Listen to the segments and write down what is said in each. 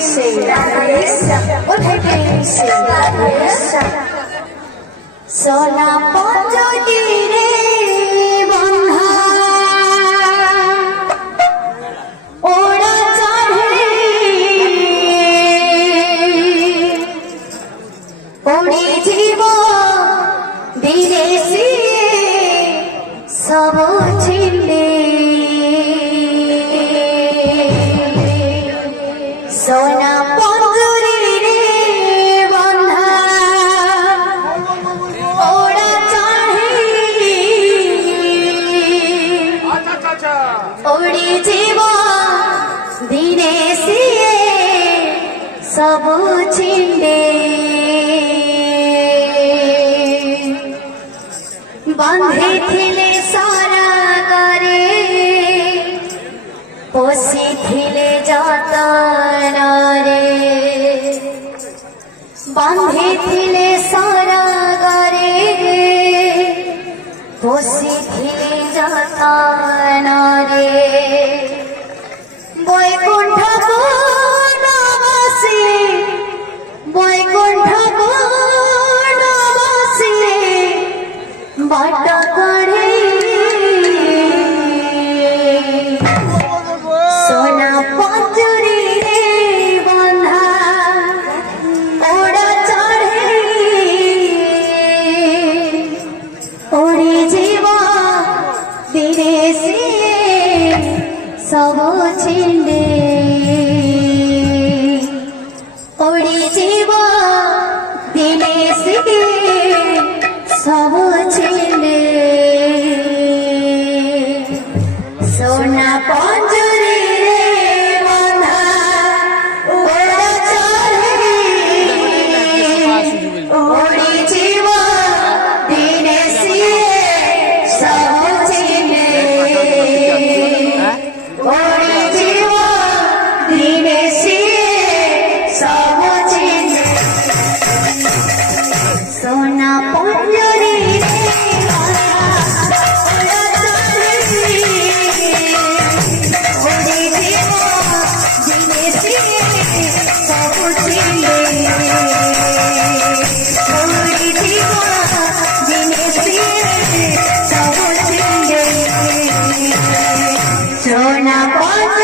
से उठे प्रेम से सोना पंजोगी रे बंधा ओड़ा चढ़े ओड़ी जीव धीरे से सब छिले सोना पंजोरी रे बंधा ओड़ा चढ़े ओड़ी जीव धीरे से सब छिले बंधे थिले सारा करे पोसी थिले जतन रे बंधे थिले सारा करे पोसी थिले जतन रे बैकुंठ बनवासी बैकुंठ बनवासी बाट करे सोना पंजोरी रे बंधा ओड़ा चढ़े ओड़ी जीव धीरे से सब छिले ओड़ी जीव धीरे से सब छिले सोना पंजोरी रे बंधा ओड़ा चढ़े ओड़ी जीव धीरे से सब छिले ओड़ी जीव धीरे से सब छिले सोना पंजोरी सोना पंजोरी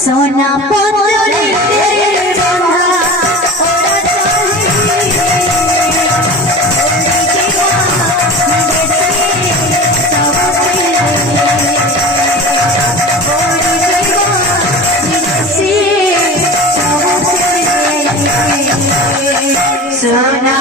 सोना पंजोरी रे बंधा ओड़ा चढ़े सोना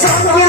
Sonia